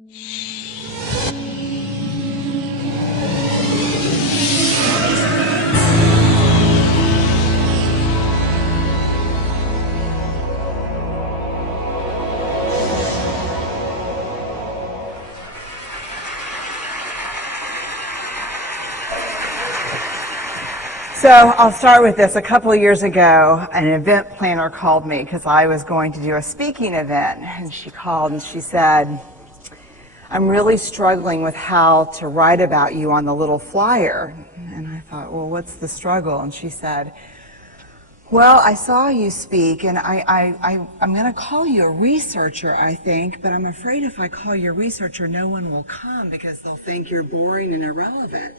So I'll start with this. A couple of years ago, an event planner called me because I was going to do a speaking event. And she called and she said, I'm really struggling with how to write about you on the little flyer. And I thought, well, what's the struggle? And she said, well, I saw you speak, and I'm going to call you a researcher, I think, but I'm afraid if I call you a researcher, no one will come because they'll think you're boring and irrelevant.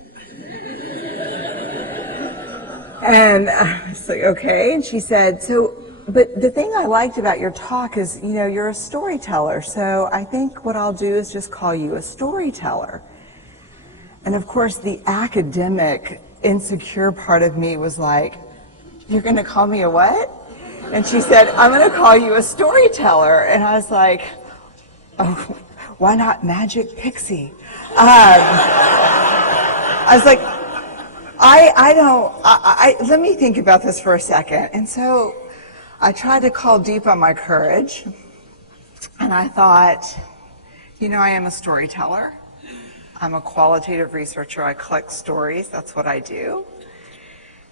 And I was like, okay. And she said, but the thing I liked about your talk is, you know, you're a storyteller. So I think what I'll do is just call you a storyteller. And of course, the academic, insecure part of me was like, you're going to call me a what? And she said, I'm going to call you a storyteller. And I was like, oh, why not Magic Pixie? I was like, let me think about this for a second. And so I tried to call deep on my courage, and I thought, you know, I am a storyteller. I'm a qualitative researcher. I collect stories. That's what I do.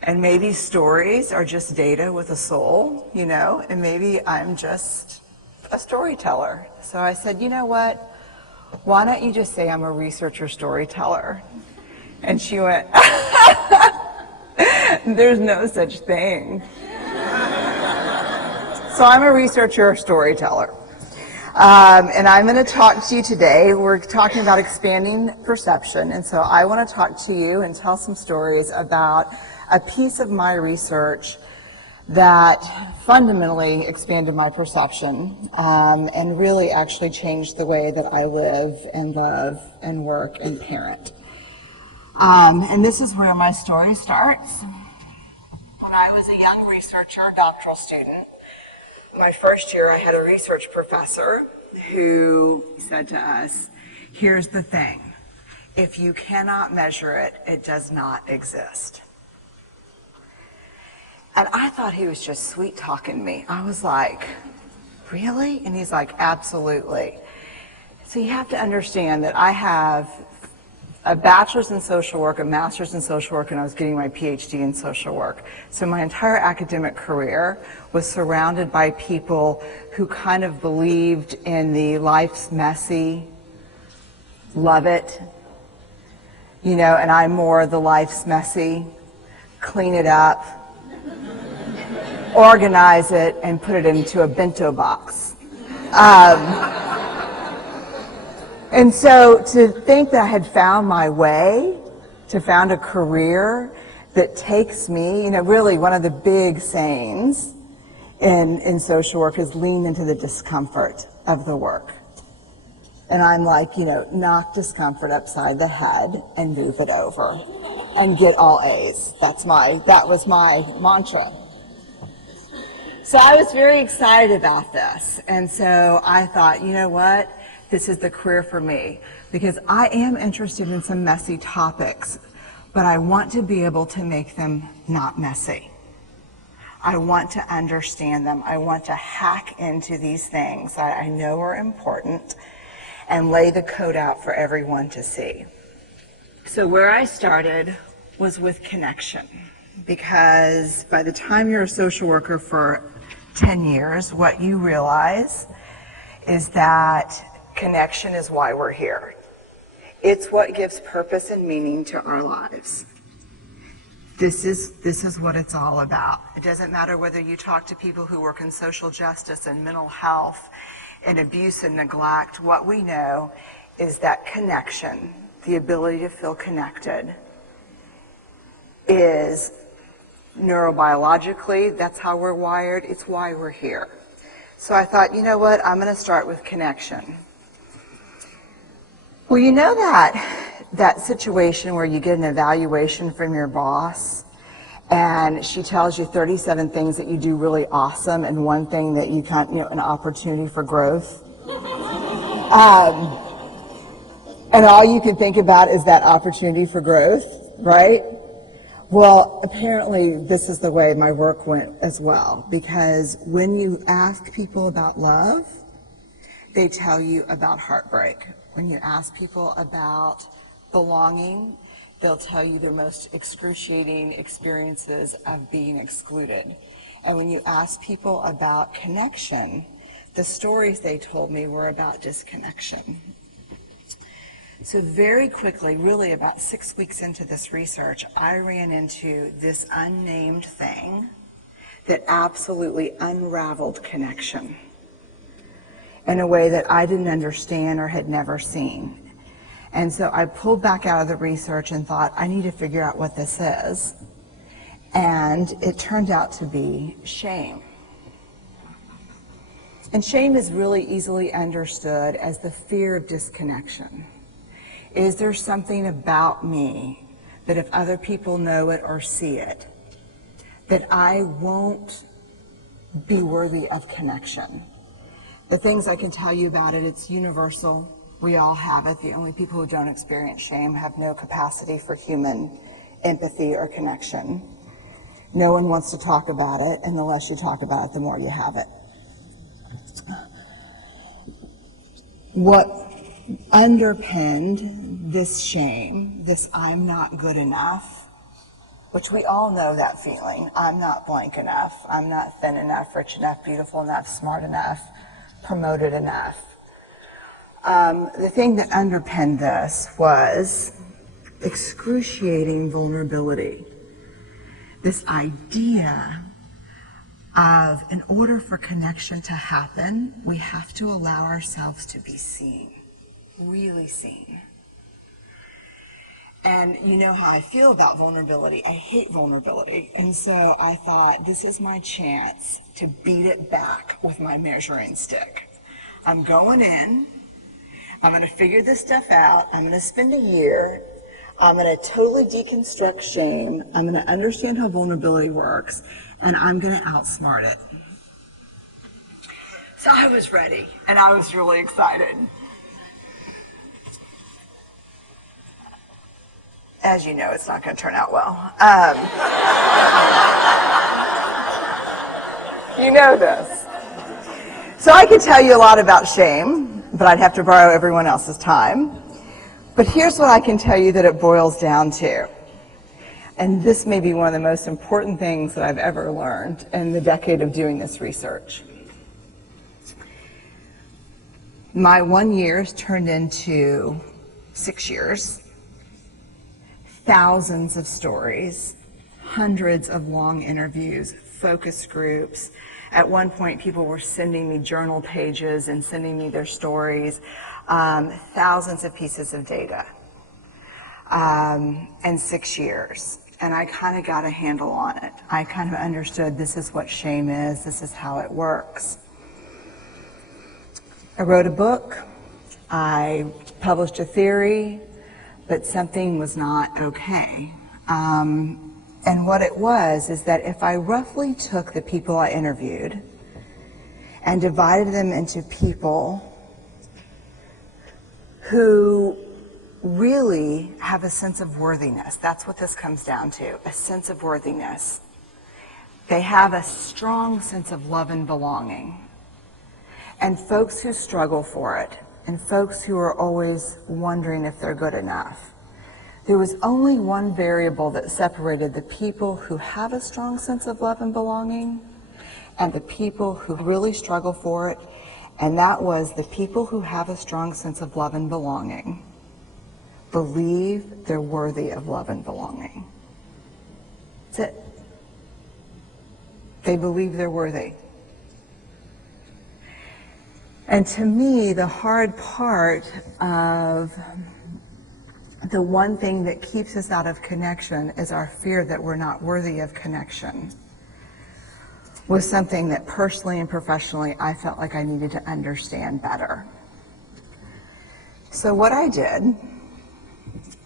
And maybe stories are just data with a soul, you know, and maybe I'm just a storyteller. So I said, you know what? Why don't you just say I'm a researcher storyteller? And she went, there's no such thing. So I'm a researcher storyteller. And I'm going to talk to you today. We're talking about expanding perception. And so I want to talk to you and tell some stories about a piece of my research that fundamentally expanded my perception and really actually changed the way that I live and love and work and parent. And this is where my story starts. When I was a young researcher, doctoral student, my first year I had a research professor who said to us, here's the thing, if you cannot measure it, it does not exist. And I thought he was just sweet talking me. I was like, really? And he's like, absolutely. So you have to understand that I have a bachelor's in social work, a master's in social work, and I was getting my PhD in social work. So my entire academic career was surrounded by people who kind of believed in the life's messy, love it, you know, and I'm more the life's messy, clean it up, organize it, and put it into a bento box. And so to think that I had found my way, to found a career that takes me, you know, really one of the big sayings in social work is lean into the discomfort of the work. And I'm like, you know, knock discomfort upside the head and move it over and get all A's. That was my mantra. So I was very excited about this. And so I thought, you know what? This is the career for me, because I am interested in some messy topics, but I want to be able to make them not messy. I want to understand them. I want to hack into these things that I know are important and lay the code out for everyone to see. So where I started was with connection, because by the time you're a social worker for 10 years, what you realize is that connection is why we're here. It's what gives purpose and meaning to our lives. This is what it's all about. It doesn't matter whether you talk to people who work in social justice and mental health and abuse and neglect. What we know is that connection, the ability to feel connected, is neurobiologically, that's how we're wired. It's why we're here. So I thought, you know what, I'm going to start with connection. Well, you know that situation where you get an evaluation from your boss and she tells you 37 things that you do really awesome and one thing that you can't, you know, an opportunity for growth. And all you can think about is that opportunity for growth, right? Well, apparently this is the way my work went as well, because when you ask people about love, they tell you about heartbreak. When you ask people about belonging, they'll tell you their most excruciating experiences of being excluded. And when you ask people about connection, the stories they told me were about disconnection. So very quickly, really about 6 weeks into this research, I ran into this unnamed thing that absolutely unraveled connection in a way that I didn't understand or had never seen. And so I pulled back out of the research and thought, I need to figure out what this is. And it turned out to be shame. And shame is really easily understood as the fear of disconnection. Is there something about me that if other people know it or see it, that I won't be worthy of connection? The things I can tell you about it, it's universal. We all have it. The only people who don't experience shame have no capacity for human empathy or connection. No one wants to talk about it, and the less you talk about it, the more you have it. What underpinned this shame, this I'm not good enough, which we all know that feeling. I'm not blank enough. I'm not thin enough, rich enough, beautiful enough, smart enough, promoted enough. The thing that underpinned this was excruciating vulnerability. This idea of, in order for connection to happen, we have to allow ourselves to be seen, really seen. And you know how I feel about vulnerability. I hate vulnerability. And so I thought, this is my chance to beat it back with my measuring stick. I'm going in. I'm going to figure this stuff out. I'm going to spend a year. I'm going to totally deconstruct shame. I'm going to understand how vulnerability works. And I'm going to outsmart it. So I was ready. And I was really excited. As you know, it's not going to turn out well. You know this. So I could tell you a lot about shame, but I'd have to borrow everyone else's time. But here's what I can tell you that it boils down to. And this may be one of the most important things that I've ever learned in the decade of doing this research. My 1 year turned into 6 years. Thousands of stories, hundreds of long interviews, focus groups. At one point, people were sending me journal pages and sending me their stories, thousands of pieces of data, and 6 years. And I kind of got a handle on it. I kind of understood this is what shame is, this is how it works. I wrote a book, I published a theory, but something was not okay. And what it was is that if I roughly took the people I interviewed and divided them into people who really have a sense of worthiness, that's what this comes down to, a sense of worthiness. They have a strong sense of love and belonging. And folks who struggle for it, and folks who are always wondering if they're good enough. There was only one variable that separated the people who have a strong sense of love and belonging and the people who really struggle for it, and that was the people who have a strong sense of love and belonging believe they're worthy of love and belonging. That's it. They believe they're worthy. And to me, the hard part of the one thing that keeps us out of connection is our fear that we're not worthy of connection, was something that personally and professionally I felt like I needed to understand better. So what I did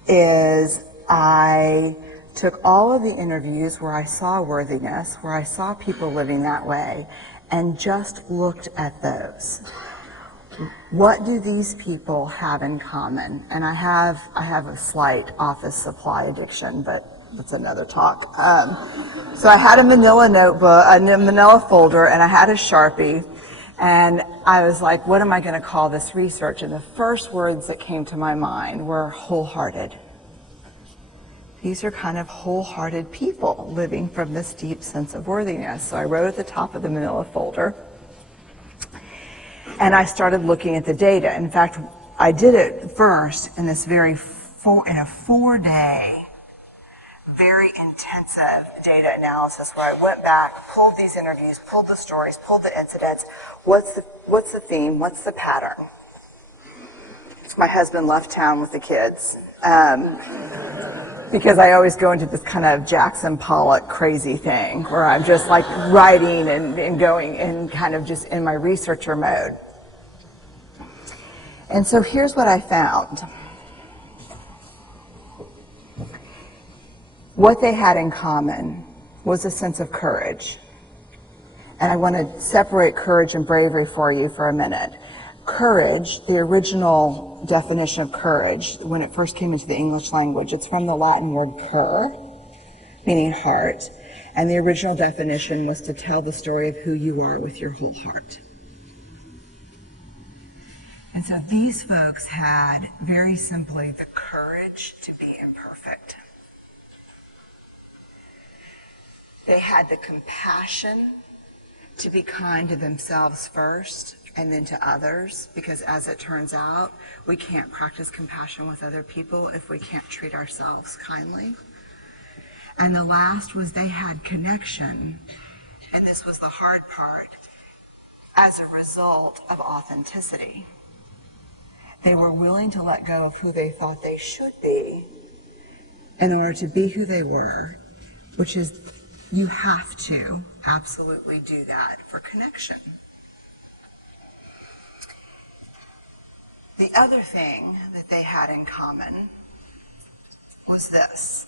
is I took all of the interviews where I saw worthiness, where I saw people living that way, and just looked at those. what do these people have in common? And I have a slight office supply addiction, but that's another talk. So I had a manila notebook, a manila folder, and I had a Sharpie, and I was like, what am I going to call this research? And the first words that came to my mind were wholehearted. These are kind of wholehearted people living from this deep sense of worthiness. So I wrote at the top of the manila folder, and I started looking at the data. In fact, I did it first in this in a 4-day, very intensive data analysis where I went back, pulled these interviews, pulled the stories, pulled the incidents. What's the theme? What's the pattern? My husband left town with the kids because I always go into this kind of Jackson Pollock crazy thing where I'm just like writing and going and kind of just in my researcher mode. And so here's what I found. What they had in common was a sense of courage. And I want to separate courage and bravery for you for a minute. Courage, the original definition of courage, when it first came into the English language, it's from the Latin word cur, meaning heart. And the original definition was to tell the story of who you are with your whole heart. And so these folks had, very simply, the courage to be imperfect. They had the compassion to be kind to themselves first and then to others, because as it turns out, we can't practice compassion with other people if we can't treat ourselves kindly. And the last was they had connection, and this was the hard part, as a result of authenticity. They were willing to let go of who they thought they should be in order to be who they were, which is, you have to absolutely do that for connection. The other thing that they had in common was this.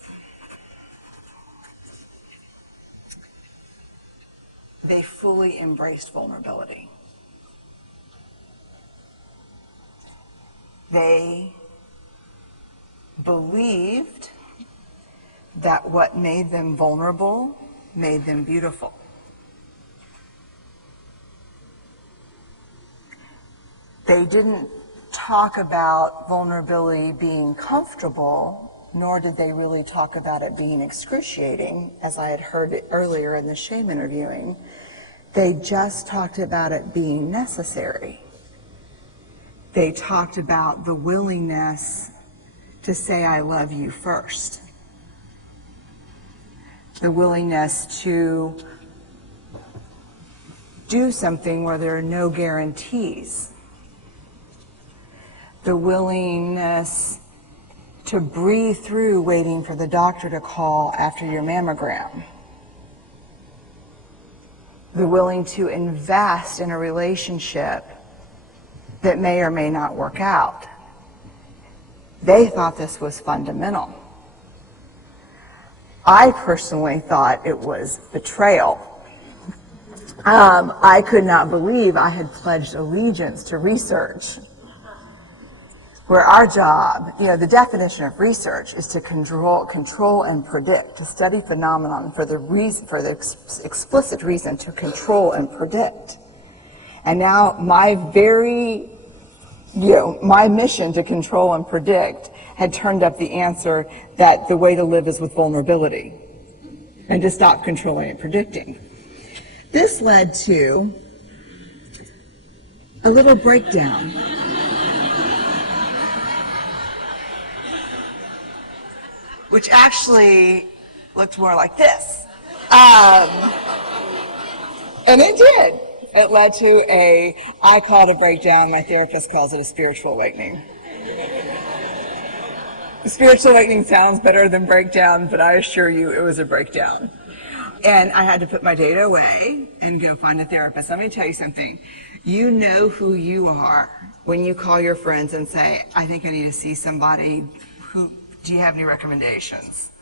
They fully embraced vulnerability. They believed that what made them vulnerable made them beautiful. They didn't talk about vulnerability being comfortable, nor did they really talk about it being excruciating, as I had heard it earlier in the shame interviewing. They just talked about it being necessary. They talked about the willingness to say, I love you first. The willingness to do something where there are no guarantees. The willingness to breathe through waiting for the doctor to call after your mammogram. The willing to invest in a relationship that may or may not work out. They thought this was fundamental. I personally thought it was betrayal. I could not believe I had pledged allegiance to research, where our job, the definition of research is to control and predict, to study phenomenon for the explicit reason to control and predict. And now my my mission to control and predict had turned up the answer that the way to live is with vulnerability and to stop controlling and predicting. This led to a little breakdown. Which actually looked more like this. And it did. It led to I call it a breakdown, my therapist calls it a spiritual awakening. Spiritual awakening sounds better than breakdown, but I assure you it was a breakdown. And I had to put my data away and go find a therapist. Let me tell you something. You know who you are when you call your friends and say, I think I need to see somebody. Do you have any recommendations?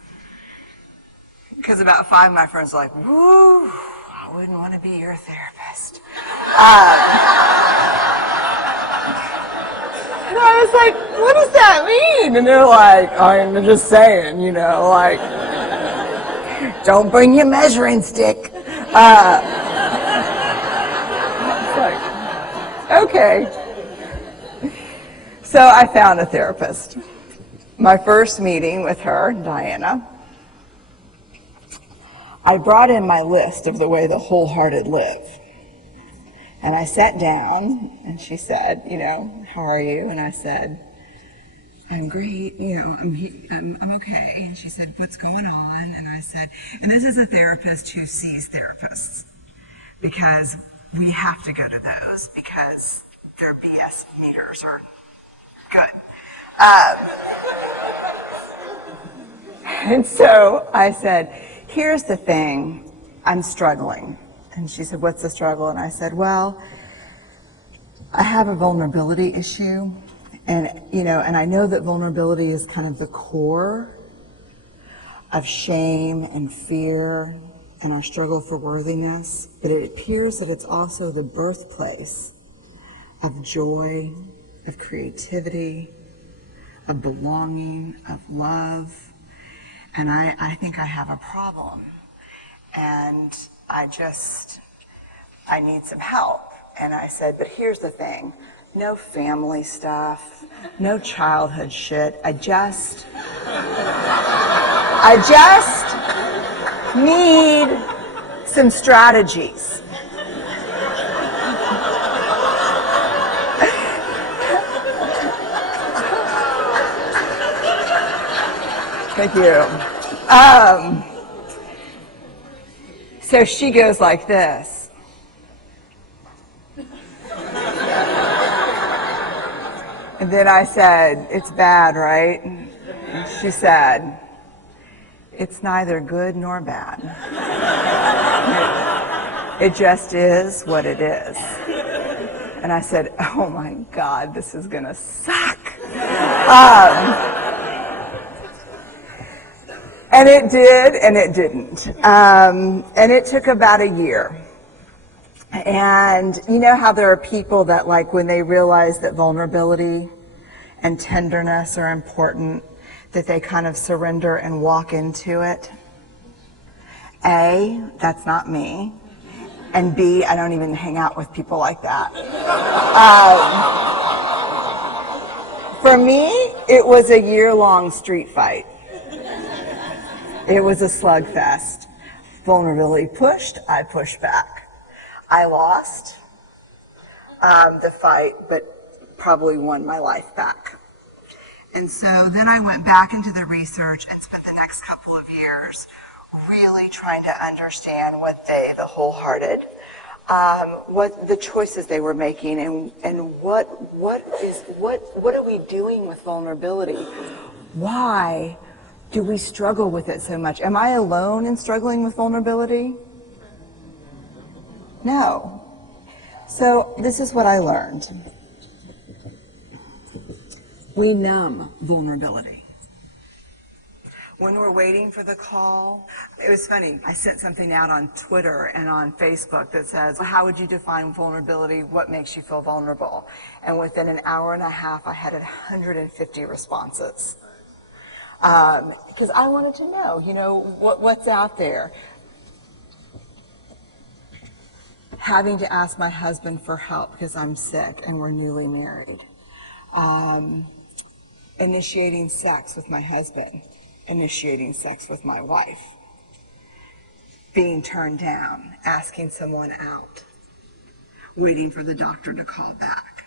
Because about 5 of my friends are like, woo, I wouldn't want to be your therapist. And I was like, what does that mean? And they're like, I'm just saying, you know, like, don't bring your measuring stick. It's like, okay. So I found a therapist. My first meeting with her, Diana, I brought in my list of the way the wholehearted live. And I sat down, and she said, you know, how are you? And I said, I'm great, you know, I'm okay. And she said, what's going on? And I said, and this is a therapist who sees therapists, because we have to go to those because their BS meters are good. And so I said, here's the thing, I'm struggling. And she said, what's the struggle? And I said, well, I have a vulnerability issue. And, you know, and I know that vulnerability is kind of the core of shame and fear and our struggle for worthiness. But it appears that it's also the birthplace of joy, of creativity, of belonging, of love. And I think I have a problem. And I need some help. And I said, but here's the thing, no family stuff, no childhood shit. I just need some strategies. Thank you. So she goes like this. And then I said, it's bad, right? And she said, it's neither good nor bad. It just is what it is. And I said, oh my God, this is gonna suck. And it did, and it didn't. And it took about a year. And you know how there are people that, like, when they realize that vulnerability and tenderness are important, that they kind of surrender and walk into it? A, that's not me. And B, I don't even hang out with people like that. For me, it was a year-long street fight. It was a slugfest. Vulnerability pushed, I pushed back. I lost the fight, but probably won my life back. And so then I went back into the research and spent the next couple of years really trying to understand what the wholehearted, what the choices they were making, and what are we doing with vulnerability? Why do we struggle with it so much? Am I alone in struggling with vulnerability? No. So this is what I learned. We numb vulnerability. When we're waiting for the call, it was funny, I sent something out on Twitter and on Facebook that says, well, how would you define vulnerability? What makes you feel vulnerable? And within an hour and a half, I had 150 responses. Because I wanted to know, you know, what's out there. Having to ask my husband for help because I'm sick and we're newly married. Initiating sex with my husband. Initiating sex with my wife. Being turned down. Asking someone out. Waiting for the doctor to call back.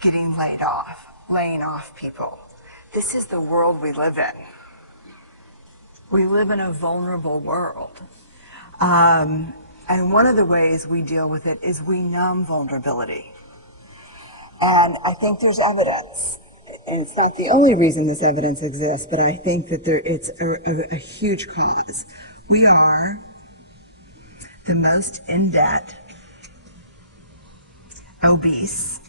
Getting laid off. Laying off people. This is the world we live in. We live in a vulnerable world. And one of the ways we deal with it is we numb vulnerability. And I think there's evidence, and it's not the only reason this evidence exists, but I think that it's a huge cause. We are the most in debt, obese,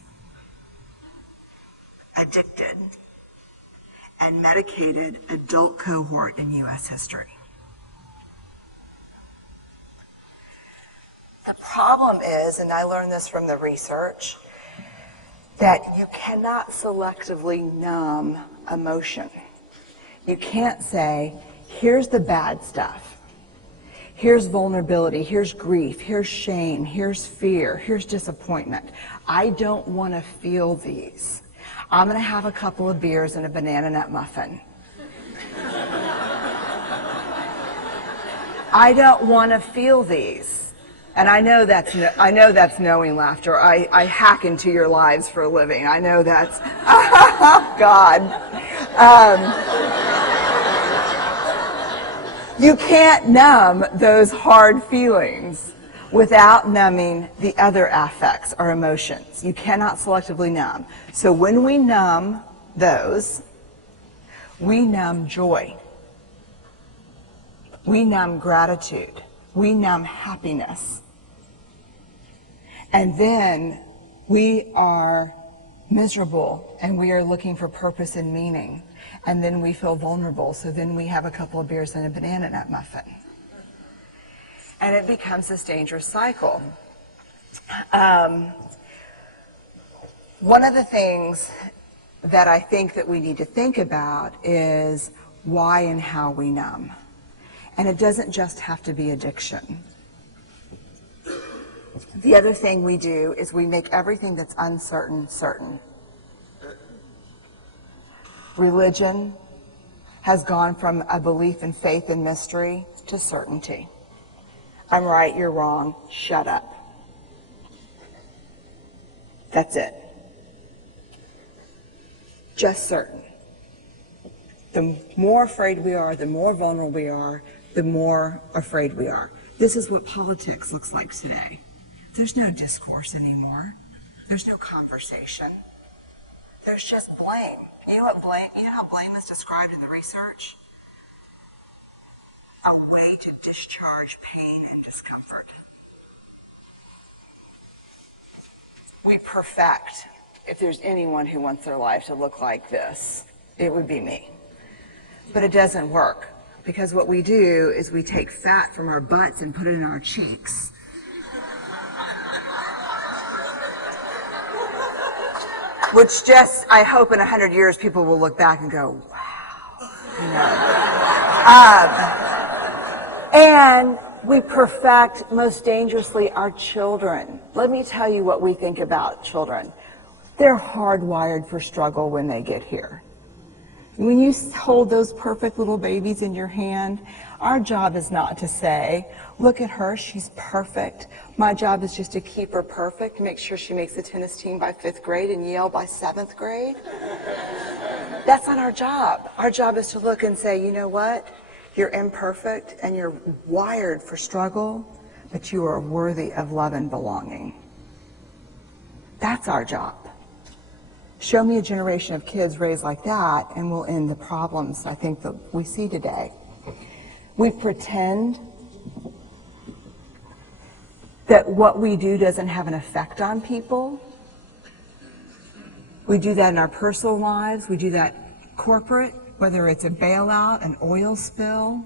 addicted, and medicated adult cohort in U.S. history. The problem is, and I learned this from the research, that you cannot selectively numb emotion. You can't say, here's the bad stuff. Here's vulnerability, here's grief, here's shame, here's fear, here's disappointment. I don't want to feel these. I'm going to have a couple of beers and a banana nut muffin. I don't want to feel these. And I know that's knowing laughter. I hack into your lives for a living. I know that's, God. You can't numb those hard feelings without numbing the other affects or emotions. You cannot selectively numb. So when we numb those, we numb joy. We numb gratitude. We numb happiness. And then we are miserable and we are looking for purpose and meaning. And then we feel vulnerable, so then we have a couple of beers and a banana nut muffin. And it becomes this dangerous cycle. One of the things that I think that we need to think about is why and how we numb. And it doesn't just have to be addiction. The other thing we do is we make everything that's uncertain, certain. Religion has gone from a belief in faith and mystery to certainty. I'm right, you're wrong, shut up. That's it. Just certain. The more afraid we are, the more vulnerable we are, the more afraid we are. This is what politics looks like today. There's no discourse anymore. There's no conversation. There's just blame. You know how blame is described in the research? A way to discharge pain and discomfort. We perfect. If there's anyone who wants their life to look like this, it would be me. But it doesn't work, because what we do is we take fat from our butts and put it in our cheeks. Which just, I hope in 100 years people will look back and go, wow. You know. And we perfect, most dangerously, our children. Let me tell you what we think about children. They're hardwired for struggle when they get here. When you hold those perfect little babies in your hand, our job is not to say, look at her, she's perfect. My job is just to keep her perfect, make sure she makes the tennis team by 5th grade and Yale by 7th grade. That's not our job. Our job is to look and say, you know what? You're imperfect and you're wired for struggle, but you are worthy of love and belonging. That's our job. Show me a generation of kids raised like that, and we'll end the problems I think that we see today. We pretend that what we do doesn't have an effect on people. We do that in our personal lives. We do that corporate, whether it's a bailout, an oil spill,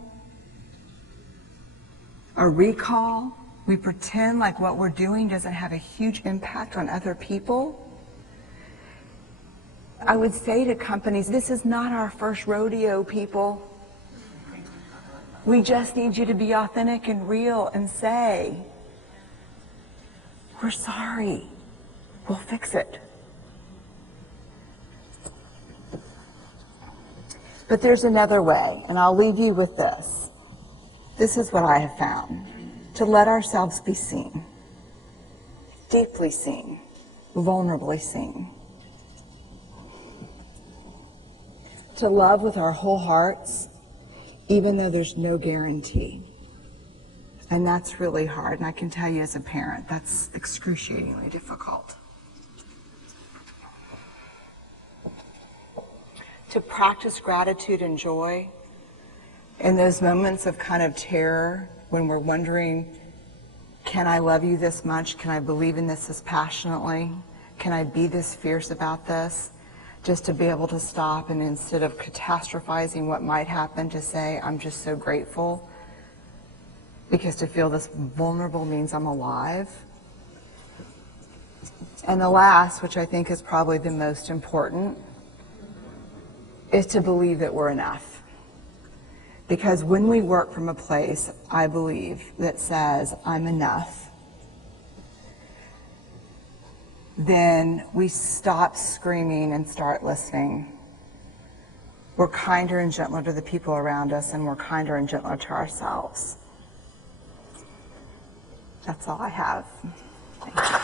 a recall. We pretend like what we're doing doesn't have a huge impact on other people. I would say to companies, this is not our first rodeo, people. We just need you to be authentic and real and say, we're sorry, we'll fix it. But there's another way, and I'll leave you with this. This is what I have found. To let ourselves be seen, deeply seen, vulnerably seen. To love with our whole hearts, even though there's no guarantee. And that's really hard, and I can tell you as a parent, that's excruciatingly difficult. To practice gratitude and joy in those moments of kind of terror when we're wondering, can I love you this much? Can I believe in this passionately? Can I be this fierce about this? Just to be able to stop and instead of catastrophizing what might happen, to say, I'm just so grateful. Because to feel this vulnerable means I'm alive. And the last, which I think is probably the most important, is to believe that we're enough. Because when we work from a place, I believe, that says, I'm enough, then we stop screaming and start listening. We're kinder and gentler to the people around us, and we're kinder and gentler to ourselves. That's all I have. Thank you.